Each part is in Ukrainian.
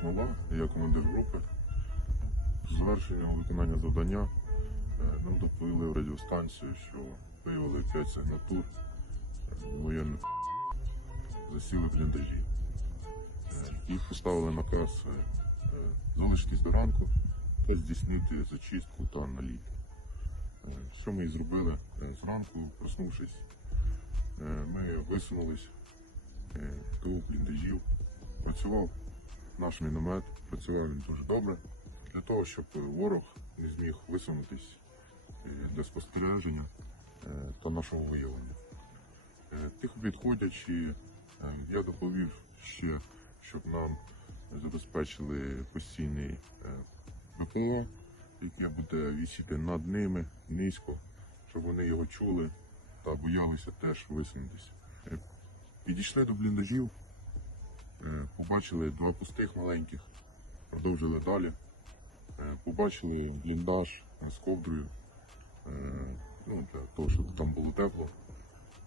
Смола, я командир групи. З завершення виконання завдання е, нам доповіли в радіостанцію, що виявили 5 сигнатур е, воєнних засіли бліндажі. Е, Їх поставили наказ е, е, залишитись до ранку та здійснити зачистку та наліт. Е, Що ми і зробили Е, зранку, проснувшись, е, ми висунулись е, до бліндажів. Працював наш міномет, працював він дуже добре. Для того, щоб ворог не зміг висунутись е, для спостереження е, та нашого виявлення. Е, Тихо відходячи, е, я доповів ще, щоб нам забезпечили постійний ВПО, яке буде вісіти над ними низько, щоб вони його чули та боялися теж висунутися. Підійшли до бліндажів, побачили два пустих маленьких, продовжили далі. Е, Побачили бліндаж е, з ковдрою, е, ну, для того, щоб там було тепло.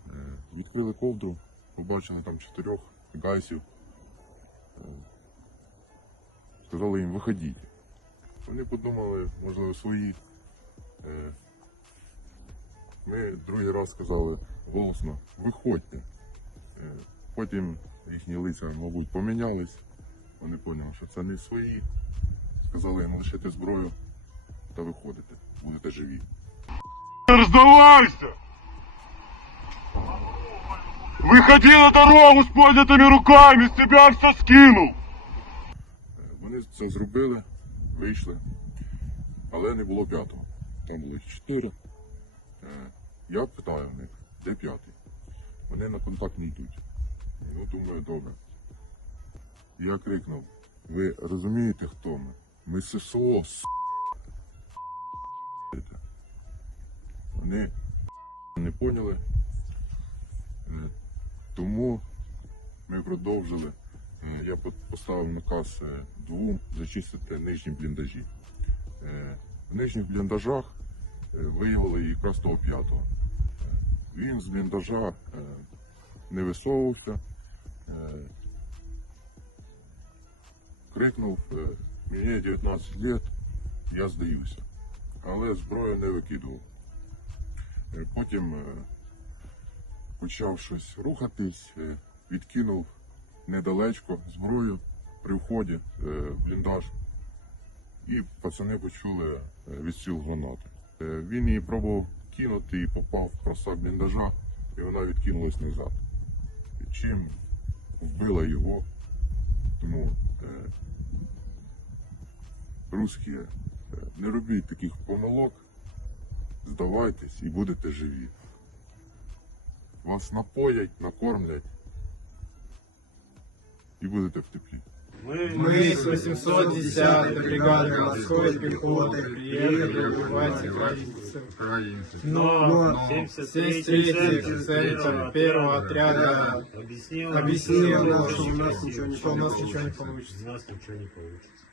Е, Відкрили ковдру, побачили там чотирьох гайсів. Е, Сказали їм виходіть. Вони подумали, можливо, свої. Е, Ми другий раз сказали голосно, виходьте. Потім їхні лиця, мабуть, помінялись. Вони поняли, що це не свої. Сказали їм лишити зброю та виходити. Будете живі. Сдавайся! Выходи на дорогу с поднятыми руками, с тебя все скинул! Е, Вони це зробили, вийшли, але не було п'ятого. Там було чотири. Е, Я питаю в них, де п'ятий? Вони на контакт не йдуть. Ну, думаю, добре. Я крикнув, ви розумієте, хто ми? Ми ССО, с***. Вони не поняли. Е, Тому ми продовжили. Е, Я поставив наказ е, двом зачистити нижні бліндажі. В нижніх бліндажах виявили якраз того п'ятого. Він з бліндажа не висовувався, крикнув, е, мені 19 років, я здаюся. Але зброю не викидував. Е, Потім е, почав щось рухатись, відкинув недалечко зброю при вході в бліндаж. І пацани почули відстріл гранати. Він її пробував кинути і попав в просак бліндажа, і вона відкинулась назад. Чим вбила його. Тому русські, е, не робіть таких помилок, здавайтесь і будете живі. Вас напоять, накормлять і будете в теплі. Мы с 810-й бригады морской пехоты приехали убивать украинцев. Но 73-й центр первого отряда объяснил, объяснил, что что у нас ничего не что у нас получится. ничего не получится. У нас ничего не получится.